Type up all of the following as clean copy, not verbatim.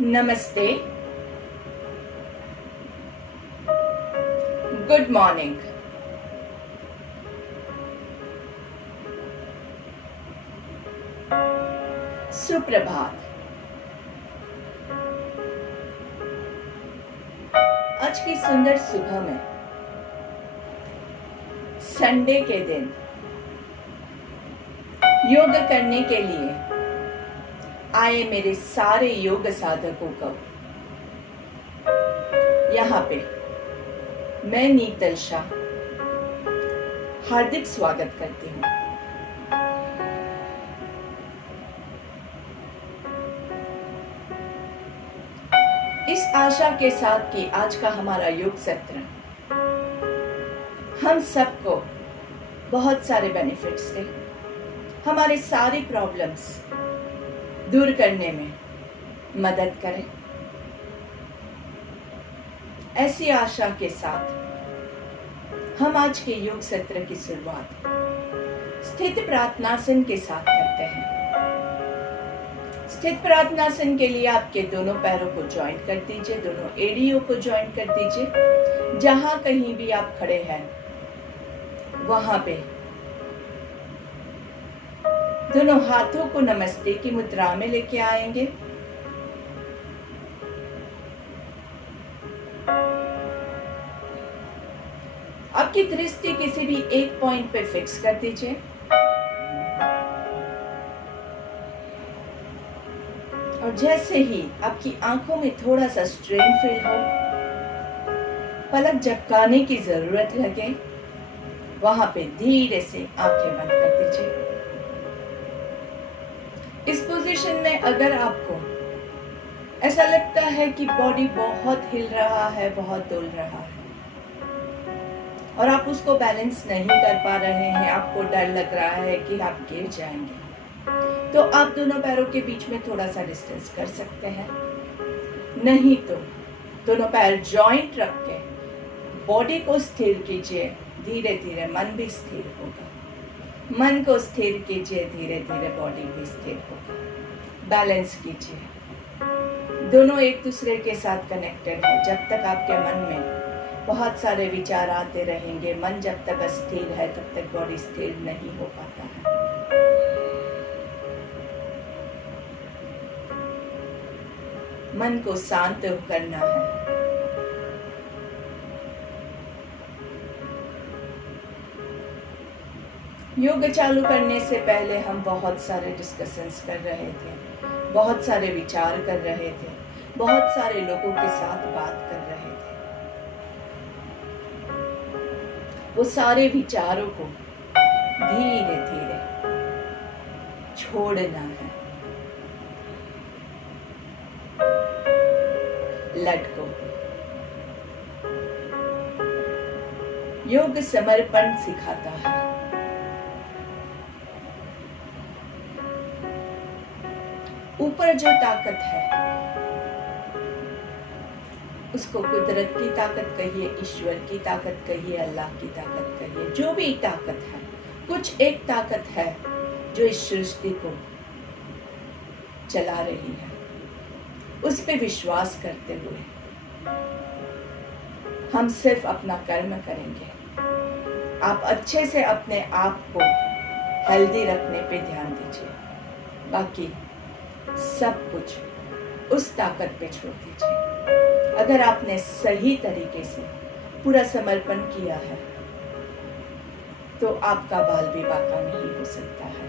नमस्ते, good morning. सुप्रभात। आज की सुंदर सुबह में संडे के दिन योग करने के लिए आए मेरे सारे योग साधकों को यहाँ पे मैं नीतल शाह हार्दिक स्वागत करती हूँ। इस आशा के साथ कि आज का हमारा योग सत्र हम सबको बहुत सारे बेनिफिट्स दे, हमारे सारी प्रॉब्लम्स दूर करने में मदद करे। ऐसी आशा के साथ हम आज के योग सत्र की शुरुआत स्थित प्रार्थनासन के साथ करते हैं। स्थित प्रार्थनासन के लिए आपके दोनों पैरों को जॉइंट कर दीजिए, दोनों एड़ियों को जॉइंट कर दीजिए। जहां कहीं भी आप खड़े हैं वहां पे दोनों हाथों को नमस्ते की मुद्रा में लेके आएंगे। आपकी दृष्टि किसी भी एक पॉइंट पे फिक्स कर दीजिए। और जैसे ही आपकी आंखों में थोड़ा सा स्ट्रेन फील हो, पलक झपकाने की जरूरत लगे, वहां पे धीरे से आंखें बंद कर दीजिए। इस पोजीशन में अगर आपको ऐसा लगता है कि बॉडी बहुत हिल रहा है, बहुत डोल रहा है और आप उसको बैलेंस नहीं कर पा रहे हैं, आपको डर लग रहा है कि आप गिर जाएंगे, तो आप दोनों पैरों के बीच में थोड़ा सा डिस्टेंस कर सकते हैं। नहीं तो दोनों पैर जॉइंट रख के बॉडी को स्थिर कीजिए। धीरे धीरे मन भी स्थिर होगा। मन को स्थिर कीजिए, धीरे धीरे बॉडी भी स्थिर होगा। बैलेंस कीजिए। दोनों एक दूसरे के साथ कनेक्टेड है। जब तक आपके मन में बहुत सारे विचार आते रहेंगे, मन जब तक अस्थिर है तब तक बॉडी स्थिर नहीं हो पाता है। मन को शांत करना है। योग चालू करने से पहले हम बहुत सारे डिस्कशंस कर रहे थे, बहुत सारे विचार कर रहे थे, बहुत सारे लोगों के साथ बात कर रहे थे। वो सारे विचारों को धीरे धीरे छोड़ना है। Let go. योग समर्पण सिखाता है। ऊपर जो ताकत है उसको कुदरत की ताकत कहिए, ईश्वर की ताकत कहिए, अल्लाह की ताकत कहिए, जो भी ताकत है, कुछ एक ताकत है जो इस सृष्टि को चला रही है। उस पे विश्वास करते हुए हम सिर्फ अपना कर्म करेंगे। आप अच्छे से अपने आप को हेल्दी रखने पे ध्यान दीजिए, बाकी सब कुछ उस ताकत पे छोड़ दीजिए। अगर आपने सही तरीके से पूरा समर्पण किया है तो आपका बाल भी बाका नहीं हो सकता है।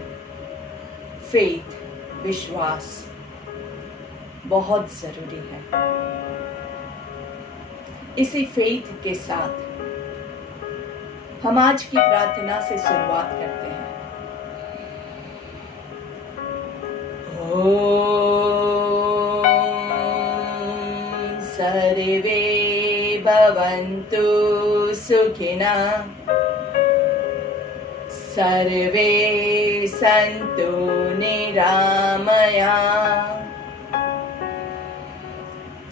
फेथ, विश्वास बहुत जरूरी है। इसी फेथ के साथ हम आज की प्रार्थना से शुरुआत करते हैं। ओम सर्वे भवन्तु सुखिनः, सर्वे सन्तु निरामयाः,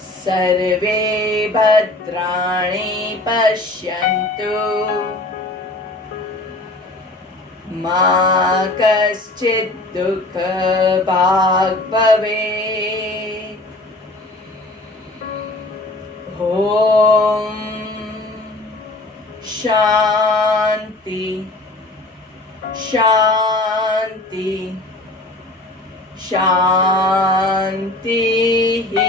सर्वे भद्राणि पश्यन्तु, मा कश्चित् दुःखभाग् भवेत्। ओम शांति शांति शांति ही।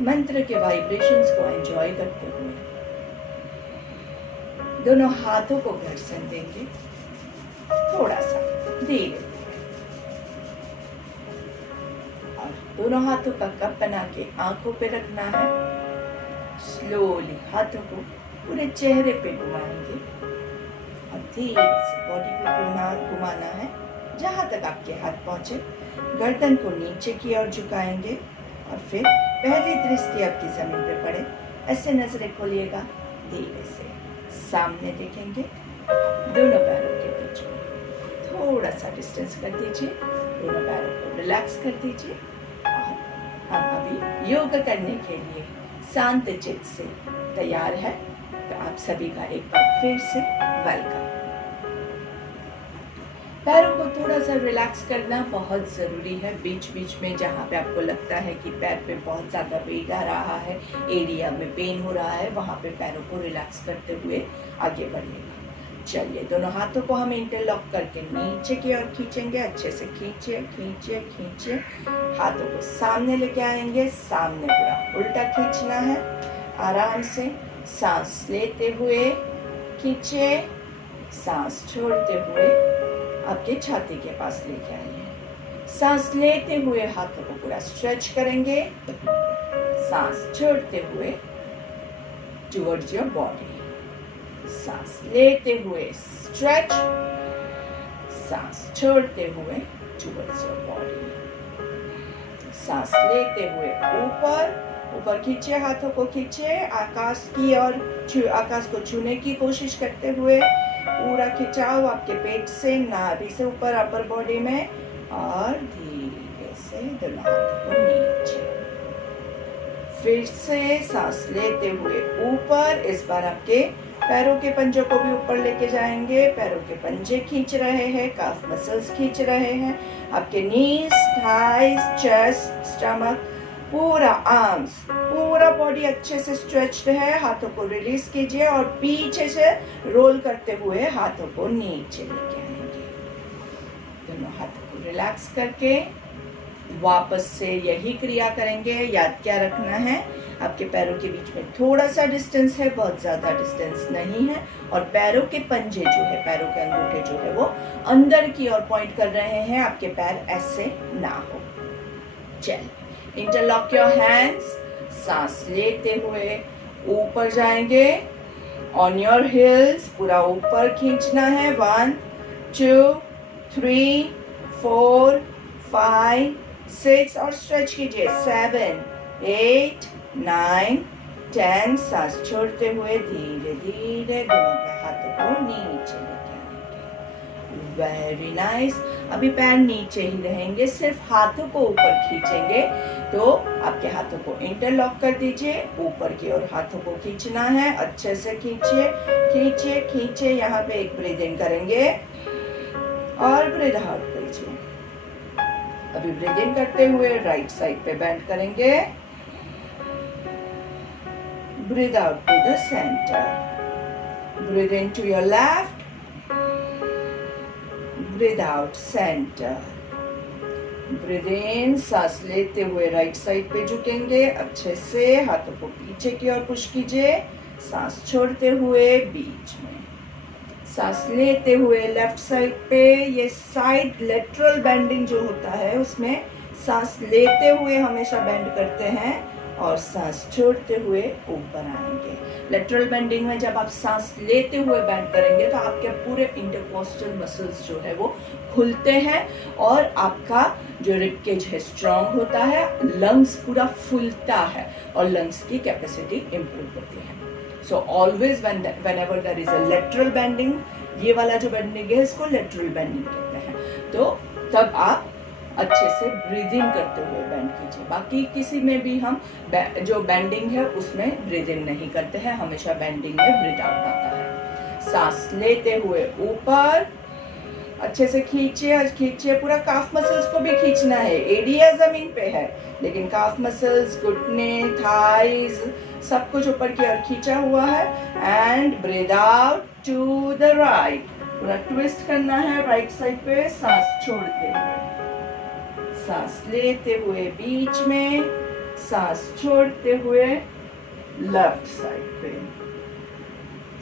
मंत्र के वाइब्रेशंस को एंजॉय करते हुए दोनों हाथों को घर्षण देंगे, थोड़ा सा धीरे, और दोनों हाथों का कप बना के आंखों पे रखना है। स्लोली हाथों को पूरे चेहरे पे घुमाएंगे और धीरे से बॉडी पे घुमाना है जहां तक आपके हाथ पहुंचे। गर्दन को नीचे की ओर झुकाएंगे और फिर पहली दृष्टि आपकी जमीन पे पड़े, ऐसे नजरें खोलिएगा, धीरे से सामने देखेंगे। दोनों पैरों के बीच में थोड़ा सा डिस्टेंस कर दीजिए, दोनों पैरों को रिलैक्स कर दीजिए। और हम अभी योग करने के लिए शांत चित्त से तैयार है, तो आप सभी का एक बार फिर से वेलकम। पैरों को थोड़ा सा रिलैक्स करना बहुत ज़रूरी है। बीच बीच में जहाँ पे आपको लगता है कि पैर पे बहुत ज़्यादा वेट आ रहा है, एरिया में पेन हो रहा है, वहाँ पे पैरों को रिलैक्स करते हुए आगे बढ़िएगा। चलिए, दोनों हाथों को हम इंटरलॉक करके नीचे की ओर खींचेंगे। अच्छे से खींचिए खींचिए खींचिए। हाथों को सामने लेके आएंगे, सामने पूरा उल्टा खींचना है। आराम से सांस लेते हुए खींचिए, सांस छोड़ते हुए आपके छाती के पास लेके आइए। सांस लेते हुए हाथों को पूरा स्ट्रेच करेंगे, सांस छोड़ते हुए टुवर्ड्स योर बॉडी। सांस लेते हुए स्ट्रेच, सांस छोड़ते हुए टुवर्ड्स योर बॉडी। सांस लेते हुए ऊपर ऊपर खींचे, हाथों को खींचे आकाश की और आकाश को छूने की कोशिश करते हुए। पूरा खिंचाव आपके पेट से, नाभि से ऊपर अपर बॉडी में, और धीरे से दोनों हाथों को नीचे। फिर से सांस लेते हुए ऊपर, इस बार आपके पैरों के पंजों को भी ऊपर लेके जाएंगे। पैरों के पंजे खींच रहे हैं, काफ मसल्स खींच रहे हैं। आपके नीज, थाइज, चेस्ट, स्टमक, पूरा आर्म्स, पूरा बॉडी अच्छे से स्ट्रेच्ड है। हाथों को रिलीज कीजिए और पीछे से रोल करते हुए हाथों को नीचे लेके आएंगे। दोनों हाथों को रिलैक्स करके वापस से यही क्रिया करेंगे। याद क्या रखना है, आपके पैरों के बीच में थोड़ा सा डिस्टेंस है, बहुत ज्यादा डिस्टेंस नहीं है। और पैरों के पंजे जो है, पैरों के अंगूठे जो है वो अंदर की ओर पॉइंट कर रहे हैं, आपके पैर ऐसे ना हो। चलिए, इंटरलॉक योर हैंड्स। सांस लेते हुए ऊपर जाएंगे, ऑन योर हिल्स, पूरा ऊपर खींचना है। 1 2 3 4 5 6 और स्ट्रेच कीजिए। 7 8 9 10। सांस छोड़ते हुए धीरे धीरे दोनों के हाथों को नीचे लेके आएंगे। Very nice. अभी पैर नीचे ही रहेंगे, सिर्फ हाथों को ऊपर खींचेंगे। तो आपके हाथों को इंटरलॉक कर दीजिए, ऊपर की ओर हाथों को खींचना है। अच्छे से खींचिए खींचिए खींचिए। यहाँ पे एक ब्रीद इन करेंगे और ब्रीद आउट कीजिए। अभी ब्रीद इन करते हुए राइट साइड पे बेंड करेंगे, breathe out to the centre. Breathe in to your left, breathe out centre. Breathe in, सांस लेते हुए राइट साइड पे झुकेंगे, अच्छे से हाथों को पीछे की ओर पुश कीजिए। सांस छोड़ते हुए बीच में, सांस लेते हुए लेफ्ट साइड पे। ये साइड लेटरल बेंडिंग जो होता है, उसमें सांस लेते हुए हमेशा बेंड करते हैं और सांस छोड़ते हुए ऊपर आएंगे। लेटरल बेंडिंग में जब आप सांस लेते हुए बेंड करेंगे तो आपके पूरे इंटरकोस्टल मसल्स जो है वो खुलते हैं और आपका जो रिबकेज है स्ट्रांग होता है, लंग्स पूरा फूलता है और लंग्स की कैपेसिटी इंप्रूव होती है। So always whenever there is a lateral bending, ये वाला जो बेंडिंग है इसको लेटरल बेंडिंग कहते हैं। तो तब आप अच्छे से ब्रीद इन करते हुए बेंड कीजिए। बाकी किसी में भी हम जो बेंडिंग है उसमें ब्रीद इन नहीं करते हैं, हमेशा बेंडिंग में ब्रीद आउट आता है। सांस लेते हुए ऊपर, अच्छे से खींचिए, पूरा काफ मसल्स को भी खींचना है। एडिया जमीन पे है, लेकिन काफ मसल्स, घुटने, थाइज, सब कुछ ऊपर की ओर खींचा हुआ है। And breathe out to the right, पूरा ट्विस्ट करना है राइट साइड पे, सांस छोड़ते हुए, सांस लेते हुए बीच में, सांस छोड़ते हुए लेफ्ट साइड पे,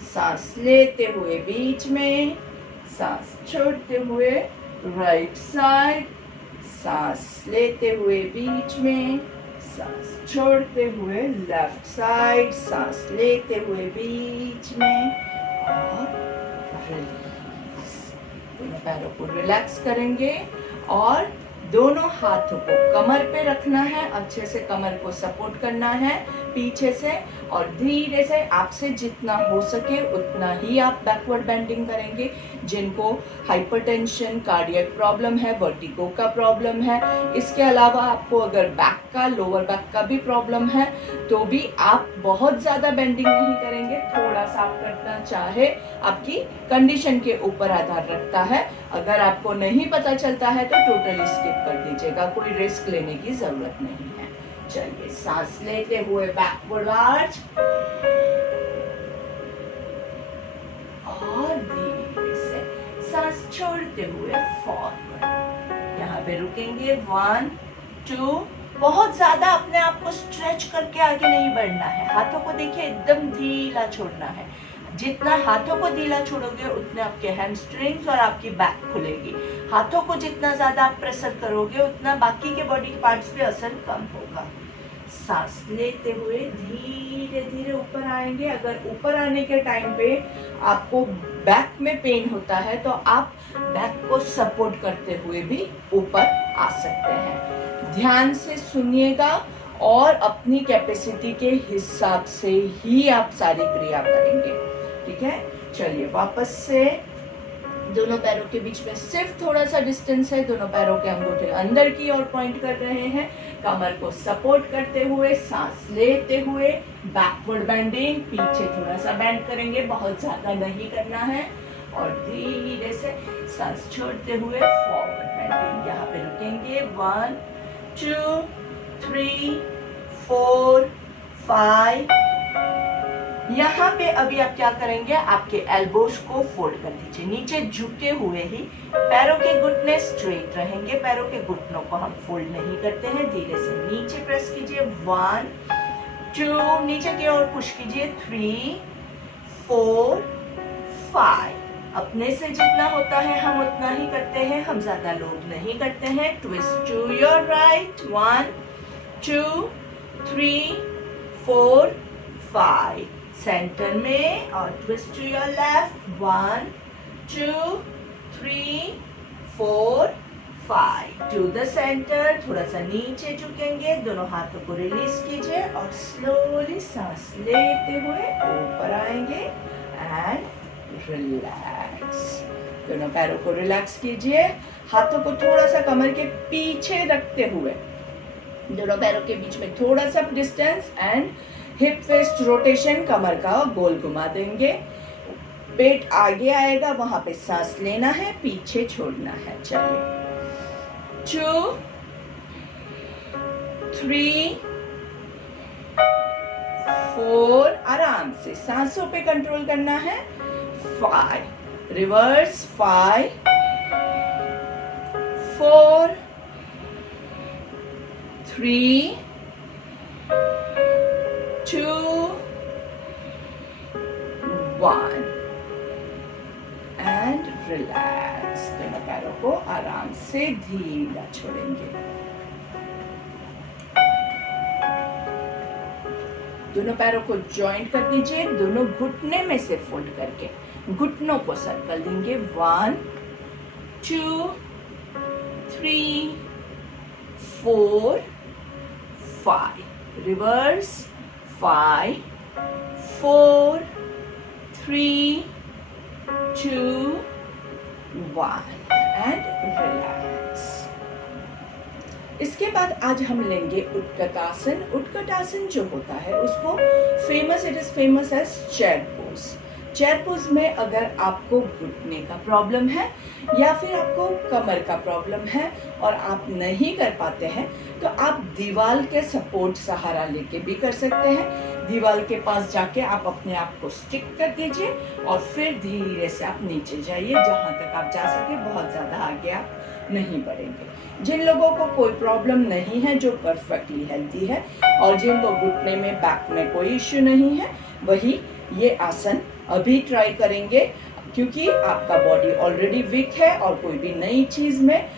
सांस लेते हुए बीच में, सांस छोड़ते हुए राइट साइड, सांस लेते हुए बीच में, सांस छोड़ते हुए लेफ्ट साइड, सांस लेते हुए बीच में और रिलीज। दोनों पैरों को रिलैक्स करेंगे और दोनों हाथों को कमर पे रखना है, अच्छे से कमर को सपोर्ट करना है पीछे से, और धीरे से आपसे जितना हो सके उतना ही आप बैकवर्ड बेंडिंग करेंगे। जिनको हाइपरटेंशन, कार्डियक प्रॉब्लम है, वर्टिगो का प्रॉब्लम है, इसके अलावा आपको अगर बैक का, लोअर बैक का भी प्रॉब्लम है तो भी आप बहुत ज्यादा बेंडिंग नहीं करेंगे, थोड़ा सा आप करना चाहे, आपकी कंडीशन के ऊपर आधार रखता है। अगर आपको नहीं पता चलता है तो टोटली स्किप कर दीजिएगा, कोई रिस्क लेने की जरूरत नहीं है। चलिए, सांस लेते हुए बैकवर्ड आर्च और धीरे से सांस छोड़ते हुए फॉरवर्ड। यहाँ पे रुकेंगे, 1 2। बहुत ज्यादा अपने आप को स्ट्रेच करके आगे नहीं बढ़ना है, हाथों को देखिए एकदम ढीला छोड़ना है। जितना हाथों को ढीला छोड़ोगे उतने आपके हैमस्ट्रिंग्स और आपकी बैक खुलेगी। हाथों को जितना ज्यादा आप प्रेशर करोगे उतना बाकी के बॉडी पार्ट्स पे असर कम होगा। सांस लेते हुए धीरे धीरे ऊपर आएंगे। अगर ऊपर आने के टाइम पे आपको बैक में पेन होता है तो आप बैक को सपोर्ट करते हुए भी ऊपर आ सकते हैं। ध्यान से सुनिएगा और अपनी कैपेसिटी के हिसाब से ही आप सारी क्रिया करेंगे, ठीक है। चलिए, वापस से दोनों पैरों के बीच में सिर्फ थोड़ा सा डिस्टेंस है, दोनों पैरों के अंगूठे अंदर की ओर पॉइंट कर रहे हैं। कमर को सपोर्ट करते हुए, सांस लेते हुए बैकवर्ड बेंडिंग, पीछे थोड़ा सा बेंड करेंगे, बहुत ज्यादा नहीं करना है, और धीरे से सांस छोड़ते हुए फॉरवर्ड बेंडिंग। यहाँ पे रुकेंगे, 1 2 3 4 5। यहाँ पे अभी आप क्या करेंगे, आपके एल्बोस को फोल्ड कर दीजिए, नीचे झुके हुए ही पैरों के घुटने स्ट्रेट रहेंगे। पैरों के घुटनों को हम फोल्ड नहीं करते हैं। धीरे से नीचे प्रेस कीजिए, 1 2, नीचे की ओर पुश कीजिए, 3 4 5। अपने से जितना होता है हम उतना ही करते हैं, हम ज्यादा लोड नहीं करते हैं। Twist to your right, 1 2 3 4 5, centre में, और twist to your left, 1 2 3 4 5, to the centre. थोड़ा सा नीचे झुकेंगे, दोनों हाथों को रिलीज कीजिए और स्लोली सांस लेते हुए ऊपर आएंगे एंड रिलैक्स। दोनों पैरों को रिलैक्स कीजिए, हाथों को थोड़ा सा कमर के पीछे रखते हुए, दोनों पैरों के बीच में थोड़ा सा distance, and hip waist rotation, कमर का गोल घुमा देंगे। पेट आगे आएगा, वहां पे सांस लेना है, पीछे छोड़ना है। चलिए, 2 3 4, आराम से सांसों पे कंट्रोल करना है, 5, रिवर्स, 5 4 3 2 1 एंड रिलैक्स। दोनों पैरों को आराम से ढीला छोड़ेंगे। दोनों पैरों को जॉइंट कर दीजिए, दोनों घुटने में से फोल्ड करके घुटनों को सर्कल देंगे, 1 2 3 4 5, रिवर्स, 5 4 3 2 1 एंड रिलैक्स। इसके बाद आज हम लेंगे उत्कट आसन। उत्कट आसन जो होता है उसको it is famous as chair pose. Chair pose में अगर आपको घुटने का प्रॉब्लम है या फिर आपको कमर का प्रॉब्लम है और आप नहीं कर पाते हैं तो आप दीवार के सपोर्ट सहारा लेके भी कर सकते हैं। दीवार के पास जाके आप अपने आप को स्टिक कर दीजिए और फिर धीरे से आप नीचे जाइए जहाँ तक आप जा सके, बहुत ज़्यादा आगे आप नहीं बढ़ेंगे। जिन लोगों को कोई प्रॉब्लम नहीं है, जो परफेक्टली हेल्दी है और जिनको घुटने में बैक में कोई इश्यू नहीं है, वही ये आसन अभी ट्राई करेंगे, क्योंकि आपका बॉडी ऑलरेडी वीक है और कोई भी नई चीज में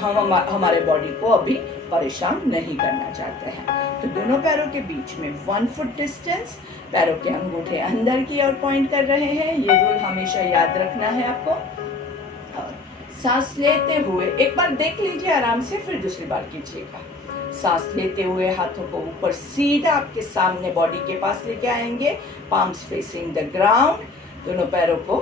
हम हमारे बॉडी को अभी परेशान नहीं करना चाहते हैं। तो दोनों पैरों के बीच में 1 फुट डिस्टेंस, पैरों के अंगूठे अंदर की ओर पॉइंट कर रहे हैं। ये रूल हमेशा याद रखना है आपको। और सांस लेते हुए एक बार देख लीजिए आराम से, फिर दूसरी बार कीजिएगा। सांस लेते हुए हाथों को ऊपर सीधा आपके सामने बॉडी के पास लेके आएंगे, पाम्स फेसिंग द ग्राउंड। दोनों पैरों को,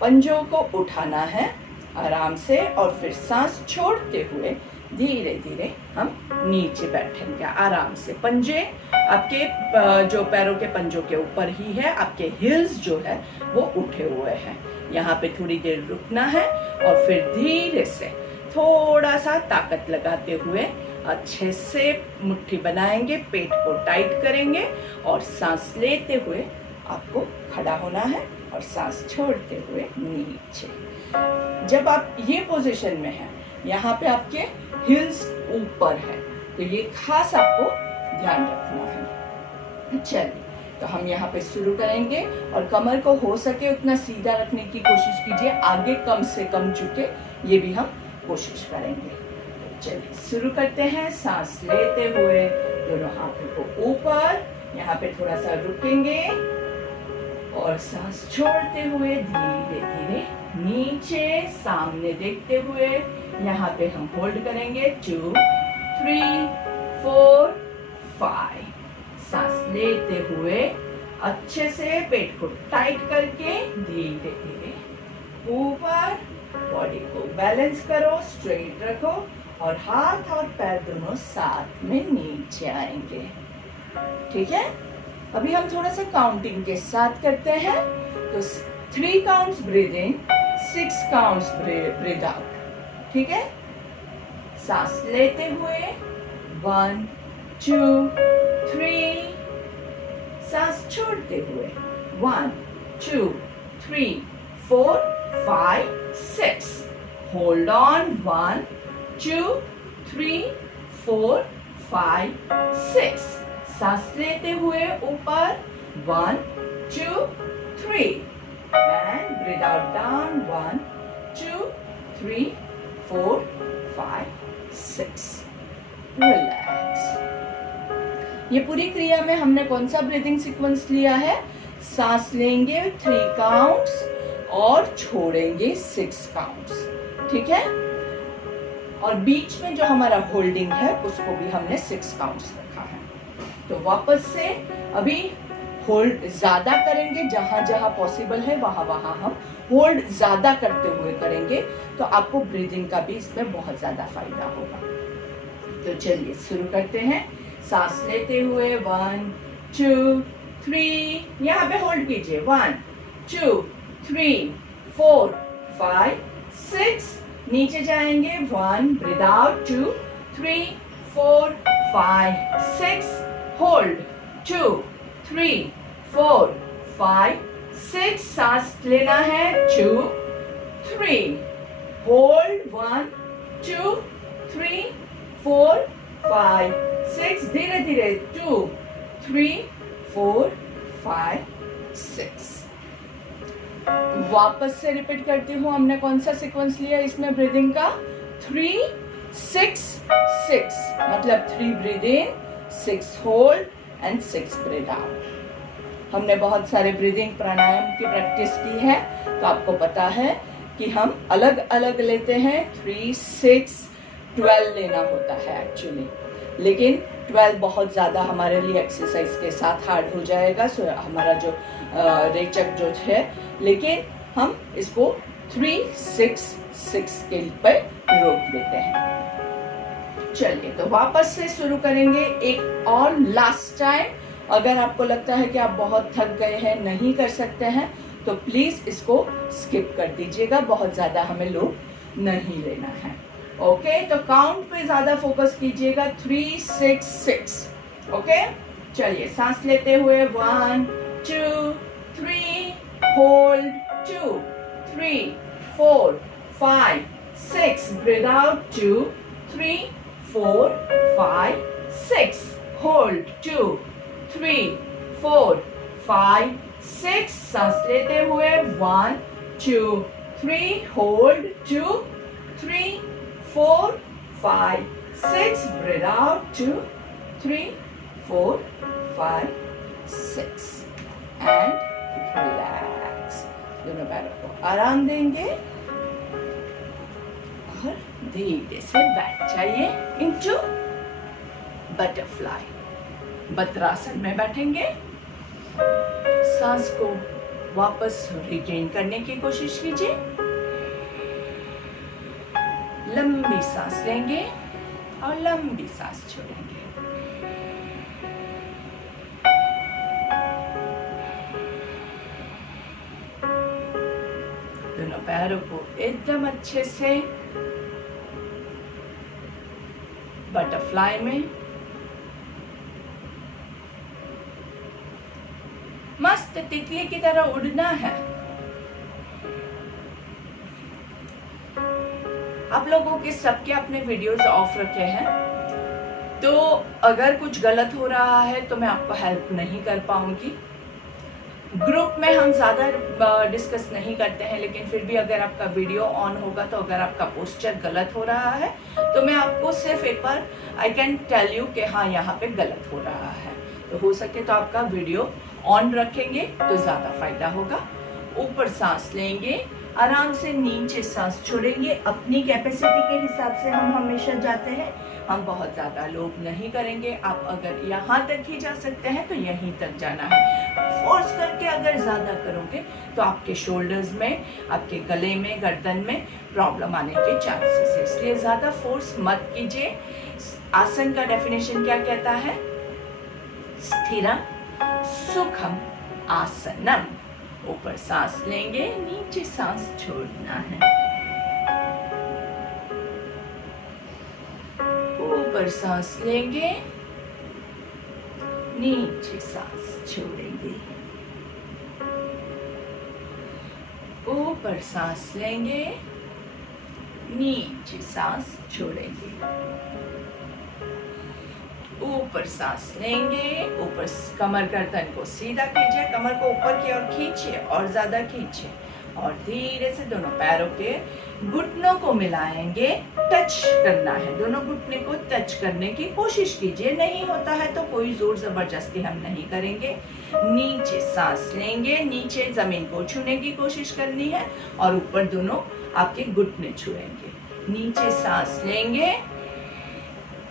पंजों को उठाना है आराम से और फिर सांस छोड़ते हुए धीरे धीरे हम नीचे बैठेंगे आराम से। पंजे आपके जो पैरों के पंजों के ऊपर ही है, आपके हिल्स जो है वो उठे हुए हैं। यहाँ पे थोड़ी देर रुकना है और फिर धीरे से थोड़ा सा ताकत लगाते हुए अच्छे से मुट्ठी बनाएंगे, पेट को टाइट करेंगे और सांस लेते हुए आपको खड़ा होना है और सांस छोड़ते हुए नीचे। जब आप ये पोजीशन में हैं, यहाँ पे आपके हिल्स ऊपर है, तो ये खास आपको ध्यान रखना है। चलिए, तो हम यहाँ पे शुरू करेंगे और कमर को हो सके उतना सीधा रखने की कोशिश कीजिए, आगे कम से कम झुके, ये भी हम कोशिश करेंगे। तो चलिए शुरू करते हैं। सांस लेते हुए दोनों हाथों को ऊपर, यहाँ पे थोड़ा सा रुकेंगे और सांस छोड़ते हुए धीरे धीरे नीचे, सामने देखते हुए यहाँ पे हम होल्ड करेंगे 2, 3, 4, 5। सांस लेते हुए अच्छे से पेट को टाइट करके धीरे धीरे ऊपर, बॉडी को बैलेंस करो, स्ट्रेट रखो और हाथ और पैर दोनों साथ में नीचे आएंगे। ठीक है, अभी हम थोड़ा सा काउंटिंग के साथ करते हैं। तो 3 counts breathe in, 6 counts breathe out. ठीक है, सांस लेते हुए 1, 2, 3, सांस छोड़ते हुए 1, 2, 3, 4, 5, 6। Hold on 1, 2, 3, 4, 5, 6। सांस लेते हुए ऊपर 1, 2, 3 and breathe out down 1, 2, 3, 4, 5, 6। Relax. ये पूरी क्रिया में हमने कौन सा ब्रीदिंग सीक्वेंस लिया है? सांस लेंगे 3 काउंट्स और छोड़ेंगे 6 काउंट्स। ठीक है, और बीच में जो हमारा होल्डिंग है उसको भी हमने 6 काउंट्स रखा है। तो वापस से अभी होल्ड ज्यादा करेंगे, जहां जहां पॉसिबल है वहां वहां हम होल्ड ज्यादा करते हुए करेंगे, तो आपको ब्रीदिंग का भी इसमें बहुत ज्यादा फायदा होगा। तो चलिए शुरू करते हैं। सांस लेते हुए 1, 2, 3, यहाँ पे होल्ड कीजिए 1, 2, 3, 4, 5, 6। नीचे जाएंगे 1, ब्रीथ आउट 2, 3, 4, 5, 6। होल्ड 2, 3, 4, 5, 6। सांस लेना है 2, 3। होल्ड 1, 2, 3, 4, 5, 6। धीरे धीरे 2, 3, 4, 5, 6। वापस से रिपीट करती हूँ, हमने कौन सा सीक्वेंस लिया इसमें ब्रीदिंग का? 3, 6, 6। मतलब 3 breathe in, 6 hold and 6 breathe out. हमने बहुत सारे ब्रीदिंग प्राणायाम की प्रैक्टिस की है, तो आपको पता है कि हम अलग अलग लेते हैं। 3, 6, 12 लेना होता है एक्चुअली, लेकिन 12 बहुत ज़्यादा हमारे लिए एक्सरसाइज के साथ हार्ड हो जाएगा, सो हमारा जो रेचक जो है, लेकिन हम इसको 3, 6, 6 के पर रोक देते हैं। चलिए, तो वापस से शुरू करेंगे एक और लास्ट टाइम। अगर आपको लगता है कि आप बहुत थक गए हैं, नहीं कर सकते हैं, तो प्लीज इसको स्किप कर दीजिएगा, बहुत ज्यादा हमें लोड नहीं लेना है। ओके, तो काउंट पे ज्यादा फोकस कीजिएगा, 3 6 6। ओके, चलिए सांस लेते हुए 1 2 3, होल्ड 2 3 4 5 6, ब्रीथ आउट 2 3 4 5 6, होल्ड 2 3 4 5 6, सांस लेते हुए 1 2 3, hold 2 3 4 5 6, breathe out 2 3 4 5 6 and relax. दोनों पैरों को आराम देंगे और धीरे से बैठ जाइए इनटू बटरफ्लाई। बद्रासन में बैठेंगे, सांस को वापस रिटेन करने की कोशिश कीजिए। लंबी सांस लेंगे और लंबी सांस छोड़ेंगे। दोनों पैरों को एकदम अच्छे से बटरफ्लाई में मस्त तितली की तरह उड़ना है। आप लोगों के सबके अपने वीडियोस ऑफ रखे हैं, तो अगर कुछ गलत हो रहा है तो मैं आपको हेल्प नहीं कर पाऊंगी। ग्रुप में हम ज़्यादा डिस्कस नहीं करते हैं, लेकिन फिर भी अगर आपका वीडियो ऑन होगा तो अगर आपका पोस्चर गलत हो रहा है तो मैं आपको सिर्फ एक बार आई कैन टेल यू कि हाँ यहाँ पे गलत हो रहा है। तो हो सके तो आपका वीडियो ऑन रखेंगे तो ज़्यादा फायदा होगा। ऊपर सांस लेंगे, आराम से नीचे सांस छोड़ेंगे। अपनी कैपेसिटी के हिसाब से हम हमेशा जाते हैं, हम बहुत ज़्यादा लोड नहीं करेंगे। आप अगर यहाँ तक ही जा सकते हैं तो यहीं तक जाना है। फोर्स करके अगर ज़्यादा करोगे तो आपके शोल्डर्स में, आपके गले में, गर्दन में प्रॉब्लम आने के चांसेस है, इसलिए ज़्यादा फोर्स मत कीजिए। आसन का डेफिनेशन क्या कहता है? स्थिरम सुखम आसनम। ऊपर सांस लेंगे, नीचे सांस छोड़ना है। ऊपर सांस लेंगे, नीचे सांस छोड़ेंगे। ऊपर सांस लेंगे, नीचे सांस छोड़ेंगे। ऊपर सांस लेंगे, ऊपर कमर गर्दन को सीधा कीजिए, कमर को ऊपर की ओर खींचिए और ज्यादा खींचिए और धीरे से दोनों पैरों के घुटनों को मिलाएंगे। टच करना है, दोनों घुटने को टच करने की कोशिश कीजिए। नहीं होता है तो कोई जोर जबरदस्ती हम नहीं करेंगे। नीचे सांस लेंगे, नीचे जमीन को छूने की कोशिश करनी है और ऊपर दोनों आपके घुटने छुएंगे। नीचे सांस लेंगे,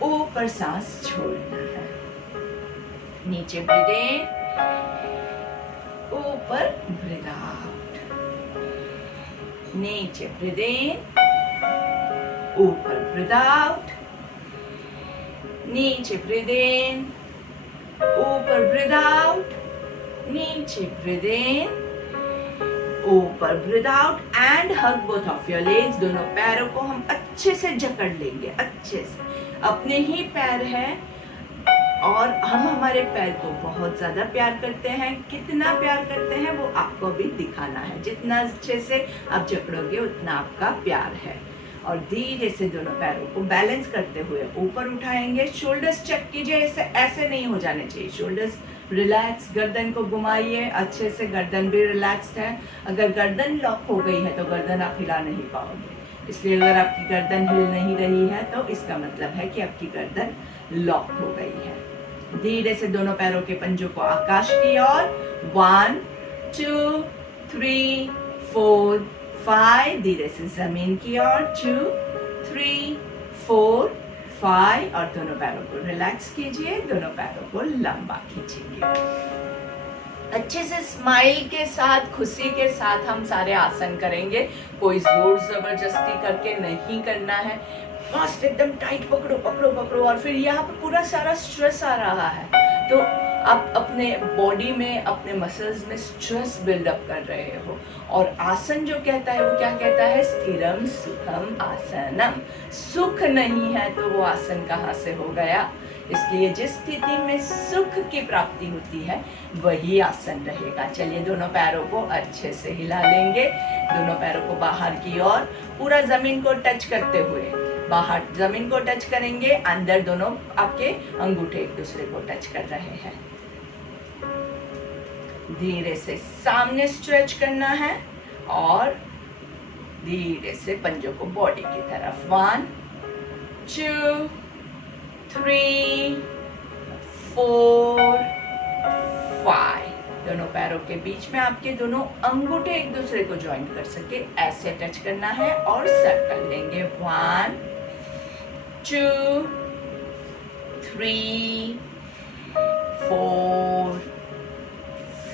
ऊपर सांस छोड़ना है। नीचे ब्रीथ इन, ऊपर ब्रीथ आउट। नीचे ब्रीथ इन, ऊपर ब्रीथ आउट। नीचे ब्रीथ इन, ऊपर ब्रीथ आउट। नीचे ब्रीथ इन, ऊपर breathe out and hug both of your legs. दोनों पैरों को हम अच्छे से जकड़ लेंगे, अच्छे से। अपने ही पैर है और हम हमारे पैर को बहुत ज्यादा प्यार करते हैं। कितना प्यार करते हैं वो आपको भी दिखाना है। जितना अच्छे से आप जकड़ोगे उतना आपका प्यार है। और धीरे से दोनों पैरों को बैलेंस करते हुए ऊपर उठाएंगे। शोल्डर्स चेक कीजिए, ऐसे नहीं हो जाने चाहिए। शोल्डर्स रिलैक्स, गर्दन को घुमाइए अच्छे से, गर्दन भी रिलैक्स्ड है। अगर गर्दन लॉक हो गई है तो गर्दन आप हिला नहीं पाओगे, इसलिए अगर आपकी गर्दन हिल नहीं रही है तो इसका मतलब है कि आपकी गर्दन लॉक हो गई है। धीरे से दोनों पैरों के पंजों को आकाश की ओर, 1 2 3 4 5। धीरे से जमीन की ओर, 2 3 4 5। और दोनों पैरों को रिलैक्स कीजिए, दोनों पैरों को लंबा खींचिए। अच्छे से स्माइल के साथ, खुशी के साथ हम सारे आसन करेंगे। कोई जोर जबरदस्ती करके नहीं करना है। मस्त एकदम टाइट पकड़ो पकड़ो पकड़ो। और फिर यहाँ पे पूरा सारा स्ट्रेस आ रहा है तो आप अपने बॉडी में, अपने मसल्स में स्ट्रेस बिल्डअप कर रहे हो। और आसन जो कहता है वो क्या कहता है? स्थिरम सुखम आसनम। सुख नहीं है तो वो आसन कहाँ से हो गया? इसलिए जिस स्थिति में सुख की प्राप्ति होती है वही आसन रहेगा। चलिए दोनों पैरों को अच्छे से हिला लेंगे, दोनों पैरों को बाहर की ओर, पूरा जमीन को टच करते हुए। बाहर जमीन को टच करेंगे, अंदर दोनों आपके अंगूठे एक दूसरे को टच कर रहे हैं। धीरे से सामने स्ट्रेच करना है और धीरे से पंजों को बॉडी की तरफ। 1 2 3 4 5। दोनों पैरों के बीच में आपके दोनों अंगूठे एक दूसरे को ज्वाइन कर सके ऐसे टच करना है और सर्कल लेंगे। 1 2 3 4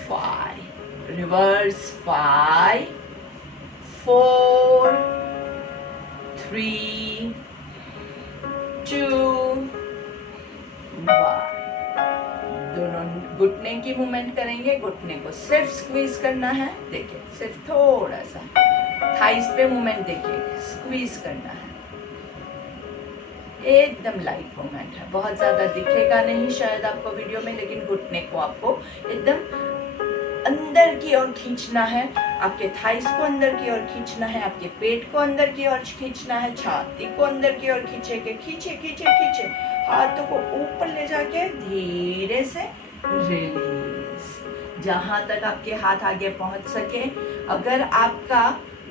5। रिवर्स 5 4 3 2 1। दोनों घुटने की मूवमेंट करेंगे, घुटने को सिर्फ स्क्वीज करना है। देखिए सिर्फ थोड़ा सा थाइस पे मूवमेंट, देखिए स्क्वीज करना है, एकदम लाइट मूवमेंट है, बहुत ज्यादा दिखेगा नहीं शायद आपको वीडियो में, लेकिन घुटने को आपको एकदम अंदर की ओर खींचना है, आपके थाइस को अंदर की ओर खींचना है, आपके पेट को अंदर की ओर खींचना है, छाती को अंदर की ओर खींचे, खींचे, हाथों को ऊपर ले जाके धीरे से रिलीज, जहां तक आपके हाथ आगे पहुंच सके। अगर आपका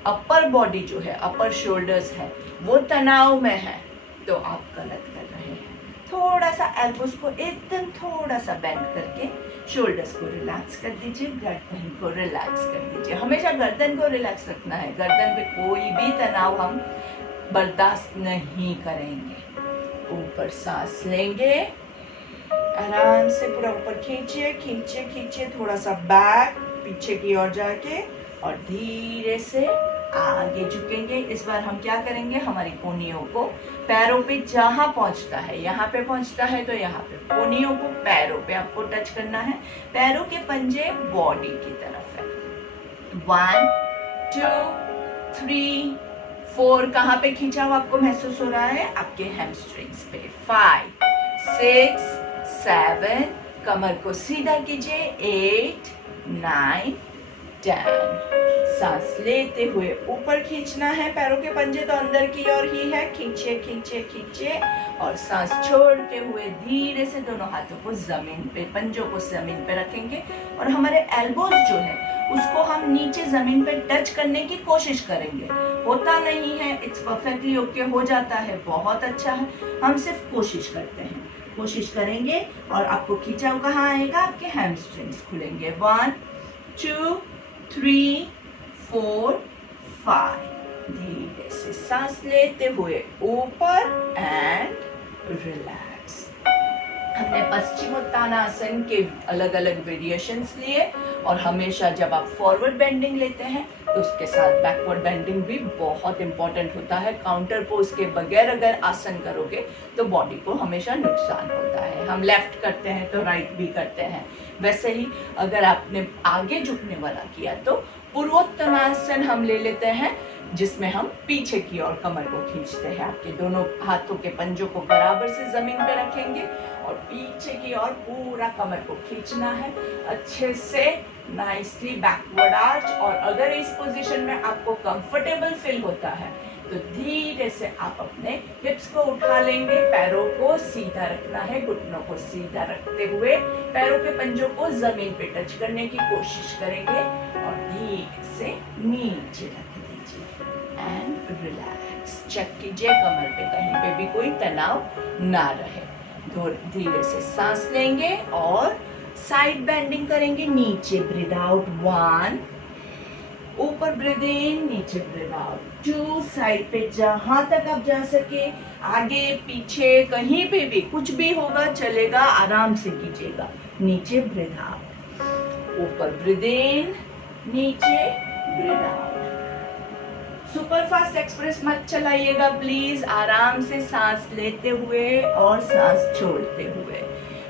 अपर बॉडी जो है, अपर शोल्डर्स है, वो तनाव में है तो आप गलत कर रहे हैं। थोड़ा सा एल्बोस को एकदम थोड़ा सा बेंड करके शोल्डर्स को रिलैक्स कर दीजिए, गर्दन को रिलैक्स कर दीजिए। हमेशा गर्दन को रिलैक्स रखना है, गर्दन पे कोई भी तनाव हम बर्दाश्त नहीं करेंगे। ऊपर सांस लेंगे, आराम से पूरा ऊपर खींचिए, थोड़ा सा बैक पीछे की ओर जाके और धीरे से आगे झुकेंगे। इस बार हम क्या करेंगे, हमारी कोहनियों को पैरों पे जहां पहुंचता है, यहाँ पे पहुंचता है तो यहाँ पे कोहनियों को पैरों पे आपको टच करना है। पैरों के पंजे बॉडी की तरफ है। 1 2 3 4। कहाँ पे खींचा हुआ आपको महसूस हो रहा है? आपके हैमस्ट्रिंग्स पे। 5 6 7। कमर को सीधा कीजिए। 8 9 10। सांस लेते हुए ऊपर खींचना है, पैरों के पंजे तो अंदर की ओर ही है, खींचे और सांस छोड़ते हुए धीरे से दोनों हाथों को जमीन पे, पंजों को जमीन पे रखेंगे और हमारे एल्बोज जो है उसको हम नीचे जमीन पे टच करने की कोशिश करेंगे। होता नहीं है, इट्स परफेक्टली ओके, हो जाता है, बहुत अच्छा है, हम सिर्फ कोशिश करते हैं, कोशिश करेंगे और आपको खींचा कहाँ आएगा? आपके हैमस्ट्रिंग्स खुलेंगे। 1 2 3 4 5। धीरे से सांस लेते हुए ऊपर एंड रिलैक्स। हमने पश्चिमोत्तानासन के अलग अलग वेरिएशंस लिए और हमेशा जब आप फॉरवर्ड बेंडिंग लेते हैं तो उसके साथ बैकवर्ड बेंडिंग भी बहुत इंपॉर्टेंट होता है। काउंटर पोज के बगैर अगर आसन करोगे तो बॉडी को हमेशा नुकसान होता है। हम लेफ्ट करते हैं तो राइट भी करते हैं, वैसे ही अगर आपने आगे झुकने वाला किया तो पूर्वोत्तानासन हम ले लेते हैं, जिसमें हम पीछे की ओर कमर को खींचते हैं। आपके दोनों हाथों के पंजों को बराबर से जमीन पे रखेंगे और पीछे की ओर पूरा कमर को खींचना है अच्छे से, नाइसली बैकवर्ड आर्च। और अगर इस पोजीशन में आपको कंफर्टेबल फील होता है तो धीरे से आप अपने हिप्स को उठा लेंगे, पैरों को सीधा रखना है, घुटनों को सीधा रखते हुए पैरों के पंजों को जमीन पे टच करने की कोशिश करेंगे और धीरे से नीचे रख दीजिए एंड रिलैक्स। चेक कीजिए कमर पे कहीं पे भी कोई तनाव ना रहे। धीरे से सांस लेंगे और साइड बेंडिंग करेंगे, नीचे ब्रीथ आउट 1, ऊपर ब्रीथ इन, नीचे ब्रीथ आउट 2, साइड पे जहां तक आप जा सके, आगे पीछे कहीं पे भी कुछ भी होगा चलेगा, आराम से कीजिएगा। नीचे ब्रीथ आउट, ऊपर ब्रीथ इन, नीचे breathe out. Super fast express मत चलाइएगा प्लीज, आराम से सांस लेते हुए और सांस छोड़ते हुए।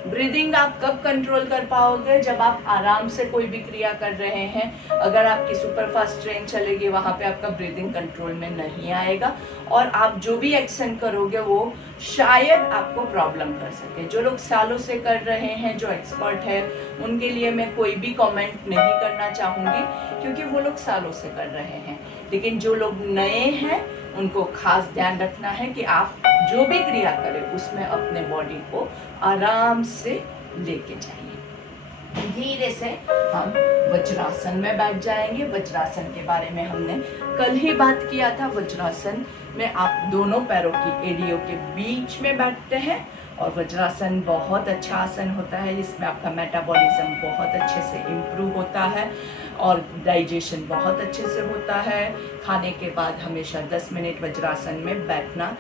ब्रीदिंग आप कब कंट्रोल कर पाओगे? जब आप आराम से कोई भी क्रिया कर रहे हैं। अगर आपकी सुपर फास्ट ट्रेन चलेगी, वहां पे आपका ब्रीदिंग कंट्रोल में नहीं आएगा और आप जो भी एक्शन करोगे वो शायद आपको प्रॉब्लम कर सके। जो लोग सालों से कर रहे हैं, जो एक्सपर्ट है, उनके लिए मैं कोई भी कमेंट नहीं करना चाहूंगी क्योंकि वो लोग सालों से कर रहे हैं। लेकिन जो लोग नए हैं उनको खास ध्यान रखना है कि आप जो भी क्रिया करें उसमें अपने बॉडी को आराम से लेके जाइए। धीरे से हम वज्रासन में बैठ जाएंगे। वज्रासन के बारे में हमने कल ही बात किया था। वज्रासन में आप दोनों पैरों की एड़ियों के बीच में बैठते हैं और वज्रासन बहुत अच्छा आसन होता है जिसमें आपका मेटाबॉलिज्म बहुत अच्छे से इम्प्रूव होता है और डाइजेशन बहुत अच्छे से होता है। खाने के बाद हमेशा 10 मिनट वज्रासन में बैठना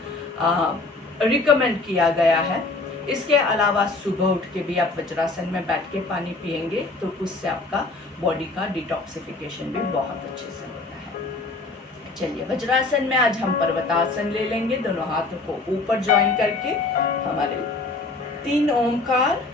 रिकमेंड किया गया है। इसके अलावा सुबह उठ के भी आप वज्रासन में बैठ के पानी पिएंगे तो उससे आपका बॉडी का डिटॉक्सिफिकेशन भी बहुत अच्छे से होता है। चलिए, वज्रासन में आज हम पर्वतासन ले लेंगे। दोनों हाथों को ऊपर ज्वाइन करके हमारे 3 ओमकार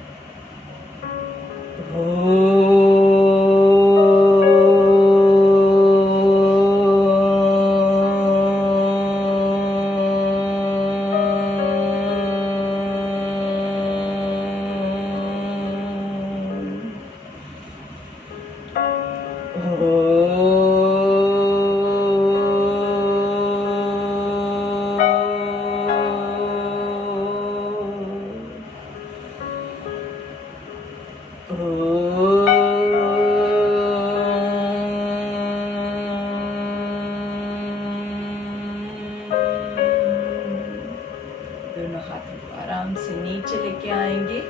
दोनों हाथों को आराम से नीचे लेके आएंगे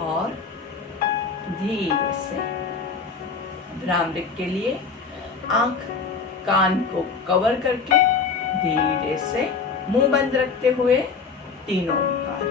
और धीरे से भ्रामरिक के लिए आंख कान को कवर करके धीरे से मुंह बंद रखते हुए 3 ओंकार।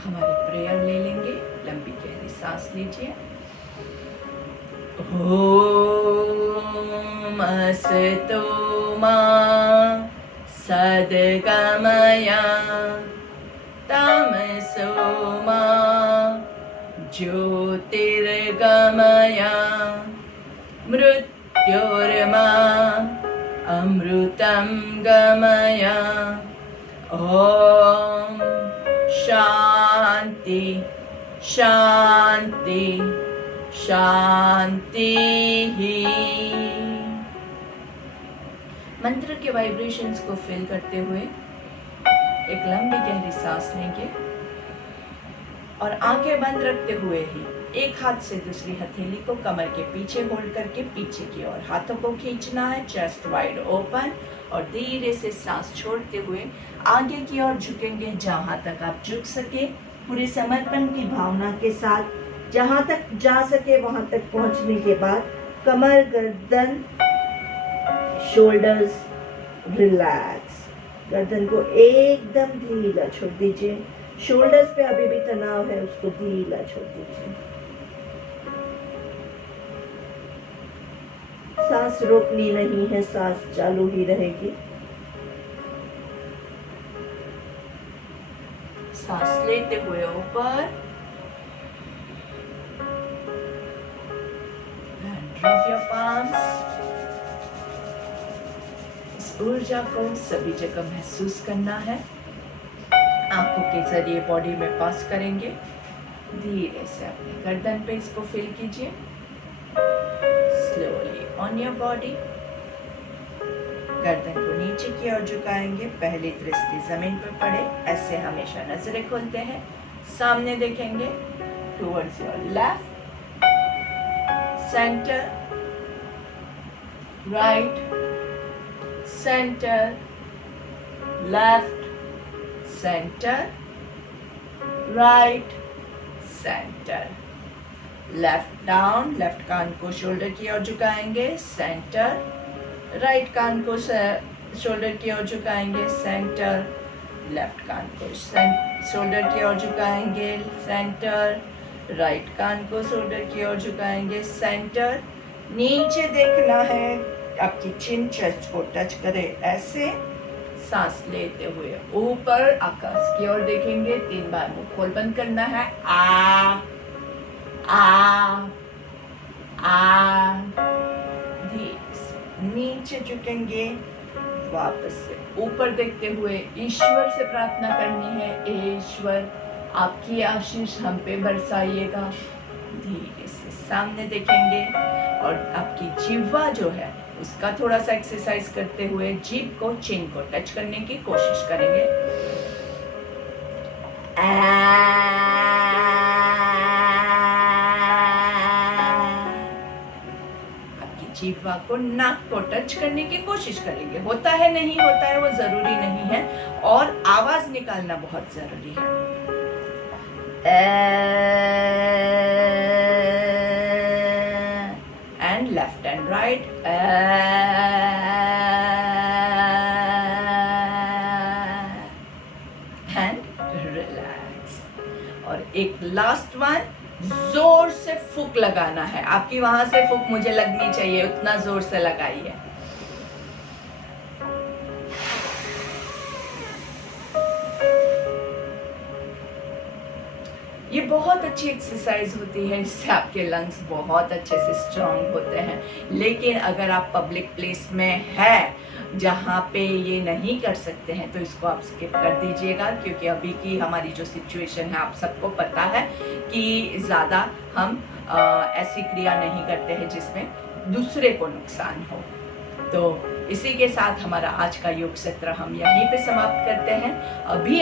हमारी प्रेयर ले लेंगे। लंबी गहरी सांस लीजिए। ओम असतो मा सद्गमय तमसो मा ज्योतिर्गमय मृत्योर्मा अमृतं गमय। ओम शांति शांति शांति ही। मंत्र के वाइब्रेशंस को फील करते हुए एक लंबी गहरी सांस लेंगे और आंखें बंद रखते हुए ही एक हाथ से दूसरी हथेली को कमर के पीछे होल्ड करके पीछे की ओर हाथों को खींचना है। चेस्ट वाइड ओपन और धीरे से सांस छोड़ते हुए आगे की ओर झुकेंगे जहां तक आप झुक सके, पूरे समर्पण की भावना के साथ। जहां तक जा सके वहां तक पहुंचने के बाद कमर, गर्दन, शोल्डर्स रिलैक्स। गर्दन को एकदम ढीला छोड़ दीजिए। शोल्डर्स पे अभी भी तनाव है, उसको ढीला छोड़ दीजिए। सांस रोकनी नहीं है, सांस चालू ही रहेगी। सांस लेते हुए ऊपर, ड्रॉप योर पाम्स। इस ऊर्जा को सभी जगह महसूस करना है। आंखों के जरिए बॉडी में पास करेंगे। धीरे से अपने गर्दन पे इसको फील कीजिए। Slowly on your body. गर्दन को नीचे की ओर झुकाएंगे। पहली दृष्टि जमीन पर पड़े, ऐसे हमेशा नजरें खोलते हैं। सामने देखेंगे, towards your left, centre, right, centre, left, centre, right, centre, left down, left कान को शोल्डर की ओर झुकाएंगे, सेंटर, राइट कान को शोल्डर की ओर झुकाएंगे, सेंटर, लेफ्ट कान को शोल्डर की ओर झुकाएंगे, सेंटर, राइट कान को शोल्डर की ओर झुकाएंगे, सेंटर। नीचे देखना है, आपकी चिन चेस्ट को टच करे, ऐसे सांस लेते हुए ऊपर आकाश की ओर देखेंगे। 3 बार मुंह खोल बंद करना है। आ नीचे झुकेंगे, वापस से ऊपर देखते हुए ईश्वर से प्रार्थना करनी है, ईश्वर आपकी आशीष हम पे बरसाइएगा। धीरे से सामने देखेंगे और आपकी जिह्वा जो है उसका थोड़ा सा एक्सरसाइज करते हुए जीभ को, चिन को टच करने की कोशिश करेंगे। आपकी जिह्वा को, नाक को टच करने की कोशिश करेंगे। होता है नहीं होता है वो जरूरी नहीं है, और आवाज निकालना बहुत जरूरी है। And left and right, and relax. और एक लास्ट वन, जोर से फूंक लगाना है। आपकी वहां से फूंक मुझे लगनी चाहिए, उतना जोर से लगाइए। ये बहुत अच्छी एक्सरसाइज होती है, इससे आपके लंग्स बहुत अच्छे से स्ट्रांग होते हैं। लेकिन अगर आप पब्लिक प्लेस में है जहाँ पे ये नहीं कर सकते हैं तो इसको आप स्किप कर दीजिएगा, क्योंकि अभी की हमारी जो सिचुएशन है आप सबको पता है कि ज़्यादा हम ऐसी क्रिया नहीं करते हैं जिसमें दूसरे को नुकसान हो। तो इसी के साथ हमारा आज का योग सत्र हम यहीं पे समाप्त करते हैं। अभी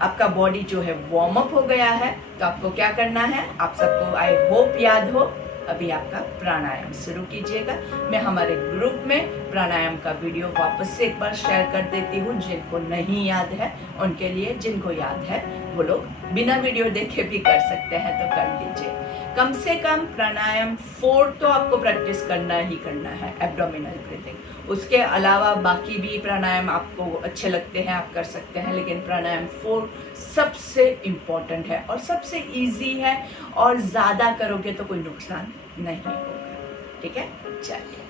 आपका बॉडी जो है वार्म अप हो गया है, तो आपको क्या करना है, आप सबको आई होप याद हो, अभी आपका प्राणायाम शुरू कीजिएगा। मैं हमारे ग्रुप में प्राणायाम का वीडियो वापस से एक बार शेयर कर देती हूँ, जिनको नहीं याद है उनके लिए। जिनको याद है वो लोग बिना वीडियो देखे भी कर सकते हैं, तो कर लीजिए। कम से कम प्राणायाम 4 तो आपको प्रैक्टिस करना ही करना है, एब्डोमिनल ब्रीथिंग। उसके अलावा बाकी भी प्राणायाम आपको अच्छे लगते हैं आप कर सकते हैं, लेकिन प्राणायाम 4 सबसे इम्पोर्टेंट है और सबसे इजी है, और ज़्यादा करोगे तो कोई नुकसान नहीं होगा। ठीक है, चलिए।